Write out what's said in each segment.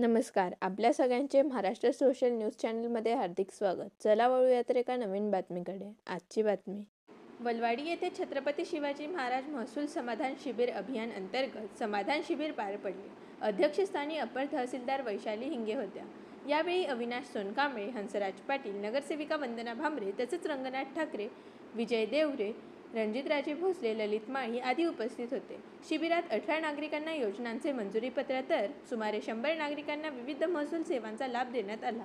नमस्कार. आपल्या सगळ्यांचे महाराष्ट्र सोशल न्यूज चॅनलमध्ये हार्दिक स्वागत. चला वळूया तर एका नवीन बातमीकडे. आजची बातमी. वलवाडी येथे छत्रपती शिवाजी महाराज महसूल समाधान शिबिर अभियान अंतर्गत समाधान शिबिर पार पडले. अध्यक्षस्थानी अपर तहसीलदार वैशाली हिंगे होत्या. यावेळी अविनाश सोनकांबळे, हंसराज पाटील, नगरसेविका वंदना भांबरे तसेच रंगनाथ ठाकरे, विजय देवरे, रणजितराजे भोसले, ललित माळी आदी उपस्थित होते. शिबिरात 18 नागरिकांना योजनांचे मंजुरीपत्र तर सुमारे 100 नागरिकांना विविध महसूल सेवांचा लाभ देण्यात आला.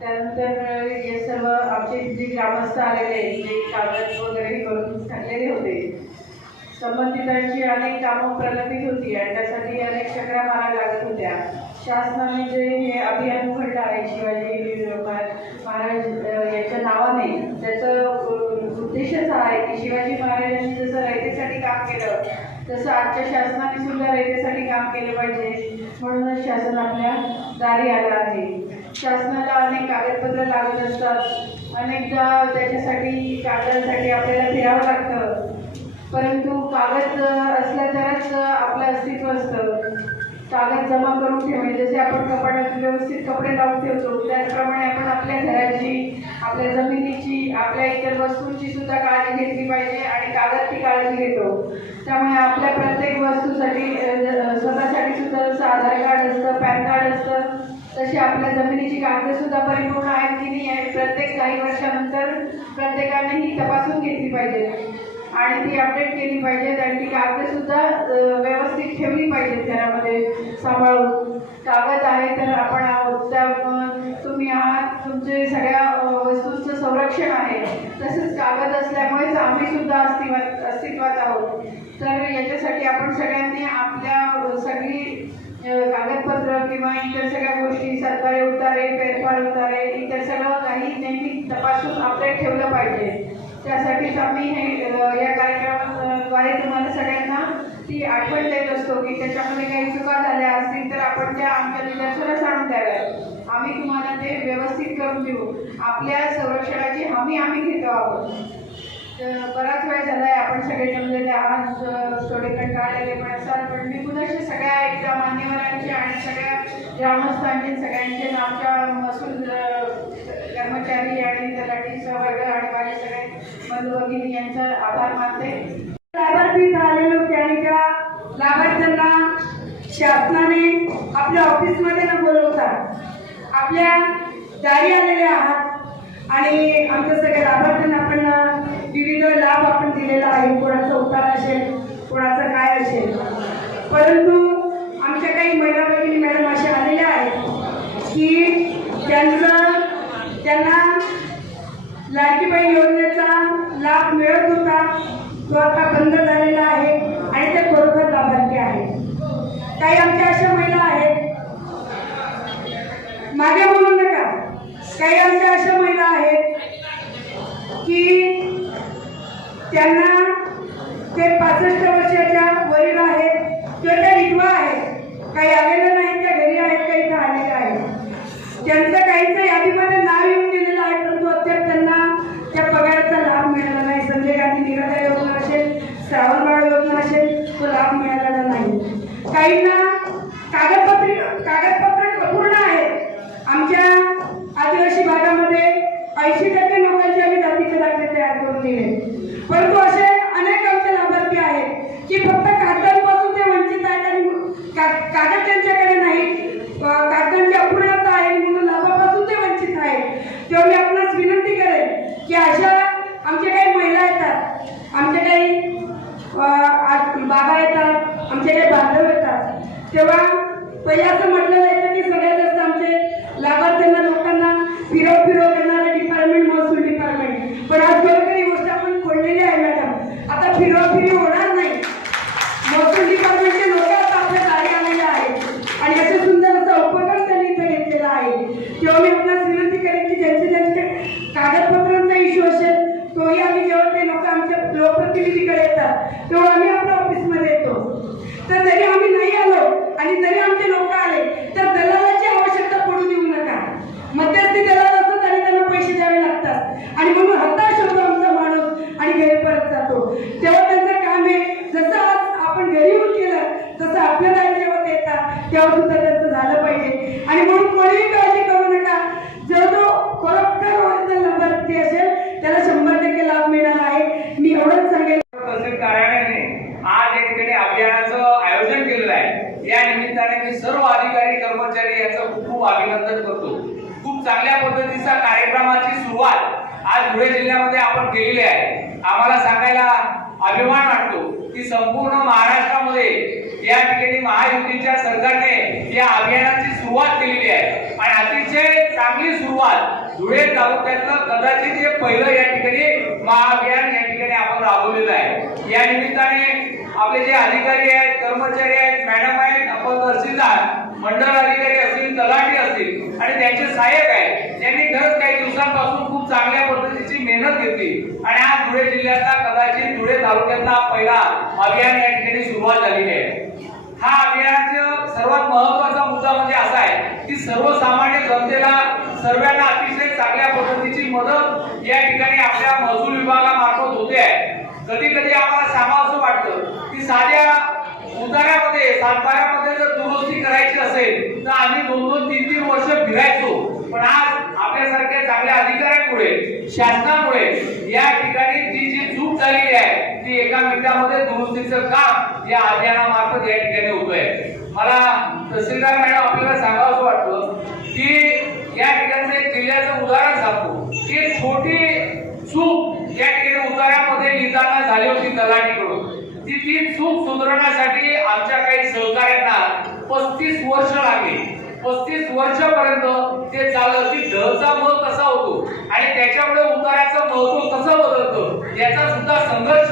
त्यानंतर हे सर्व आमचे जे ग्रामस्थ आलेले जे कागद वगैरे करून टाकलेले होते, संबंधितांची अनेक कामं प्रलंबित होती आणि त्यासाठी अनेक चक्रा माराव्या लागत होत्या. शासनाने जे हे अभियान उघडलं आहे शिवाजी महाराज याच्या नावाने, त्याचं उद्देशच आहे की शिवाजी महाराजांनी जसं रयतेसाठी काम केलं तसं आजच्या शासनाने सुद्धा रयतेसाठी काम केलं पाहिजे, म्हणूनच शासन आपल्या दारी आलं आहे. शासनाला अनेक कागदपत्र लागत असतात, अनेकदा त्याच्यासाठी कागदासाठी आपल्याला फिरावं लागतं, परंतु कागद असला तरच आपलं अस्तित्व असतं. कागद जमा करून ठेवणे, जसे आपण कपाटात व्यवस्थित कपडे लावून ठेवतो त्याचप्रमाणे आपण आपल्या घराची, आपल्या जमिनीची, आपल्या इतर वस्तूंची सुद्धा काळजी घेतली पाहिजे आणि कागद ती काळजी घेतो. त्यामुळे आपल्या प्रत्येक वस्तूसाठी स्वतःसाठी सुद्धा जसं आधार कार्ड असतं, पॅन कार्ड असतं, तशी आपल्या जमिनीची कागदसुद्धा परिपूर्ण आहेत की नाही आहे प्रत्येक काही वर्षानंतर प्रत्येकाने ही तपासून घेतली पाहिजे आणि ती अपडेट केली पाहिजेत आणि ती कागदसुद्धा व्यवस्थित ठेवली पाहिजेत घरामध्ये सांभाळून. कागद आहे तर आपण आहोत, त्या तुम्ही आहात, तुमचे सगळ्या वस्तूंचं संरक्षण आहे. तसंच कागद असल्यामुळेच आम्ही सुद्धा अस्तित्वात आहोत. तर याच्यासाठी आपण सगळ्यांनी आपल्या सगळी कागदपत्र किंवा इतर सगळ्या गोष्टी, सरकारी उतारे, फेरफार उतारे, इतर सगळं काही नेहमी तपासून अपडेट ठेवलं पाहिजे. त्यासाठीच आम्ही हे या कार्यक्रमाद्वारे तुम्हाला सगळ्यांना ती आठवण देत असतो की त्याच्यामध्ये काही चुका झाल्या असतील तर आपण त्या आमच्या निदर्शनास आणून द्याव्यात. आम्ही तुम्हाला ते व्यवस्थित करून देऊ. आपल्या संरक्षणाची हमी आम्ही घेतो आहोत. बराच वेळ झाला आहे, आपण सगळे जमलेले आहात, थोडे कंटाळलेले पण असाल, पण मी पुन्हा सगळ्या एकदा मान्यवरांचे आणि सगळ्या ग्रामस्थांचे, सगळ्यांचे, आमच्या महसूल कर्मचारी आणि तलाठी सहवर्ग आणि माझे सगळे बंधू भगिनी यांचा आभार मानते. लाभार्थी झालेले होते आणि त्या लाभार्थ्यांना शासनाने आपल्या ऑफिसमध्ये न बोलवता आपल्या दारी आलेले आहात आणि आमच्या सगळ्या लाभार्थ्यांना आपण विविध लाभ आपण दिलेला आहे. कोणाचा उतार असेल, कोणाचं काय असेल, परंतु आमच्या काही महिला भगिनी मॅडम अशा आलेल्या आहेत की त्यांना लाडकी बहीण योजनेचा लाभ मिळत होता, तो आता बंद झालेला आहे आणि ते खरोखर लाभार्थी आहेत. काही आमच्या अशा महिला आहेत, मागे बोलू नका, काही आमच्या अशा महिला आहेत की त्यांना ते 65 वर्षाच्या वरील आहेत किंवा त्या विधवा आहेत, काही आलेल्या नाहीत, त्या घरी आहेत, काही इथं आलेल्या आहेत. त्यांचं काहीचं यादीमध्ये नाव येऊन गेलेलं आहे, परंतु अद्याप त्यांना त्या पगाराचा लाभ मिळाला नाही. संजय गांधी निराधार योजना असेल, श्रावणबाळ योजना असेल, तो लाभ मिळालेला नाही. काहींना कागदपत्र अपूर्ण आहेत. आमच्या आदिवासी भागामध्ये 80% लोकांचे आम्ही जातीचे दाखले तयार करून दिले, परंतु असे अनेक आमचे लाभार्थी आहेत की फक्त कागदांपासून ते वंचित आहेत आणि कागद त्यांच्याकडे नाही, कागदांची अपूर्णता आहे म्हणून लाभापासून ते वंचित आहेत. तेव्हा मी आपणास विनंती करेन की अशा आमच्या काही महिला येतात, आमच्या काही बाबा येतात, आमचे काही बांधव येतात, तेव्हा पहिले असं म्हटलं जायचं की सगळ्यात जास्त आमचे लाभार्थ्यांना लोकांना फिरव करणारे डिपार्टमेंट महसूल डिपार्टमेंट, पण आज बरोबर ही गोष्ट आपण खोडलेली आहे मॅडम. आता फिरव होणार नाही. महसूल डिपार्टमेंटचे लोक आता आपल्या दारी आलेले आहेत आणि असे सुंदर असा उपक्रम त्यांनी इथं घेतलेला आहे. तेव्हा मी आपणास विनंती करेन की ज्यांचे कागदपत्रांचा इश्यू असेल तोही आम्ही जेव्हा ते लोक आमच्या लोकप्रतिनिधीकडे येतात तेव्हा आम्ही आपल्या ऑफिसमध्ये येतो. तर जरी आम्ही नाही आलो आणि जरी आमचे लोक आले तर तेव्हा सुद्धा त्यांचं झालं पाहिजे. आणि म्हणून कोणीही काळजी करू नका. जो खरोखर ओरिजिनल लाभार्थी असेल त्याला 100% लाभ मिळणार आहे. मी एवढंच सांगेन. तहसील कार्यालयाने आज या ठिकाणी अभियानाचं आयोजन केलेलं आहे. या निमित्ताने मी सर्व अधिकारी कर्मचारी याचं खूप खूप अभिनंदन करतो. खूप चांगल्या पद्धतीचा कार्यक्रमाची सुरुवात आज धुळे जिल्ह्यामध्ये आपण केलेली आहे. आम्हाला सांगायला अभिमान वाटतो की संपूर्ण महाराष्ट्रामध्ये या ठिकाणी महायुतीच्या सरकारने या अभियानाची सुरुवात केलेली आहे आणि अतिशय चांगली सुरुवात धुळे तालुक्यातलं कदाचित हे पहिलं या ठिकाणी महाअभियान या ठिकाणी आपण राबवलेलं आहे. या निमित्ताने आपले जे अधिकारी आहेत, कर्मचारी आहेत, मॅडम आहेत, आपण तहसीलदार, मंडळ अधिकारी असतील, तलाठी असतील आणि त्यांचे सहाय्यक आहेत, त्यांनी खरंच काही दिवसांपासून खूप चांगल्या पद्धतीची मेहनत घेतली आणि आज धुळे जिल्ह्यातला कदाचित धुळे तालुक्यातला पहिला अभियान या ठिकाणी सुरुवात झालेली आहे. हा अभियानाचा सर्वात महत्त्वाचा मुद्दा म्हणजे असा आहे की सर्वसामान्य जनतेला सर्वांना अतिशय चांगल्या पद्धतीची मदत या ठिकाणी आपल्या महसूल विभागामार्फत होते आहे. कधी कधी आम्हाला सांगावंसं वाटतं की साध्या उतार्यामध्ये सातबाऱ्यामध्ये जर दुरुस्ती करायची असेल तर आम्ही 2-3 वर्ष फिरायचो. पण आज आपल्यासारख्या चांगल्या अधिकाऱ्यांमुळे, शासनामुळे या ठिकाणी ती जी चूक झालेली आहे ती एका मिनिटामध्ये दुरुस्तीचं काम या अभियानामार्फत या ठिकाणी होतोय. मला तहसीलदार मॅडम आपल्याला सांगावंसं वाटतं की या ठिकाणी जिल्ह्याचं उदाहरण सांगतो की छोटी चूक या ठिकाणी उतार्यामध्ये लिहिताना झाली होती तलाठीकडून. ती चूक सुधारण्यासाठी आमच्या काही सहकार्यांना 35 वर्ष लागली. 35 वर्षापर्यंत ते चाललं की ढचा मग कसा होतो आणि त्याच्यामुळे उतार्याचं महत्व कसं बदलतं याचा सुद्धा संघर्ष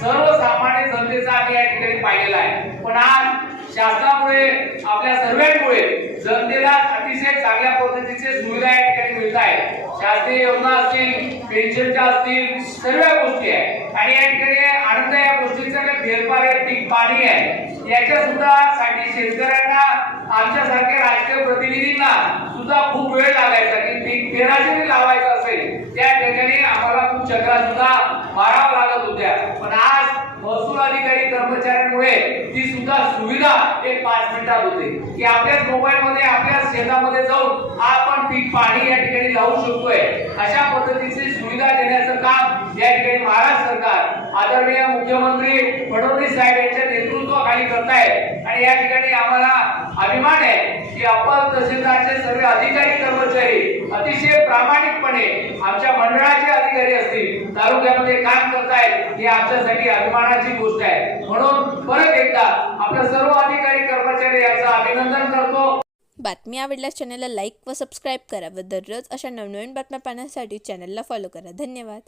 सर्वसामान्य जनतेचा आम्ही या ठिकाणी पाहिलेला आहे. पण आज शासनामुळे आपल्या सर्वांमुळे जनतेला अतिशय चांगल्या पद्धतीचे सुविधा या ठिकाणी मिळत आहेत. शासकीय योजना असतील, पेन्शनच्या असतील, सर्व गोष्टी आहेत आणि या ठिकाणी आनंद या गोष्टीचा काही फेरफार आहे, पीक पाणी आहे याच्या सुद्धा साठी शेतकऱ्यांना आमच्यासारख्या राजकीय प्रतिनिधींना सुद्धा खूप वेळ लागायचा की पीक पेरा जरी लावायचं असेल त्या ठिकाणी आम्हाला खूप चक्रा सुद्धा मारावं लागत होत्या. पण आज महसूल अधिकारी कर्मचाऱ्यांमुळे ती सुद्धा सुविधा एक 5 मिनिटात होते की आपल्याच मोबाईल मध्ये आपल्याच शेतामध्ये जाऊन आपण पीक पाणी या ठिकाणी लावू शकतोय. अशा पद्धतीची सुविधा देण्याचं काम या ठिकाणी महाराष्ट्र सरकार आदरणीय मुख्यमंत्री फडणवीस साहेब यांच्या नेतृत्वाखाली करतायत आणि या ठिकाणी आम्हाला अभिमान आहे की अप्पर तहसीलदारचे सर्व अधिकारी कर्मचारी अतिशय प्रामाणिकपणे आमच्या मंडळाचे अधिकारी असतील तालुक्यामध्ये काम करतायत ही आमच्यासाठी अभिमानाची गोष्ट आहे. म्हणून परत एकदा आपल्या सर्व अधिकारी कर्मचारी यांचं अभिनंदन करतो. बातमी आवडल्यास चॅनलला लाईक व सबस्क्राईब करा व दररोज अशा नवनवीन बातम्या पाहण्यासाठी चॅनलला फॉलो करा. धन्यवाद.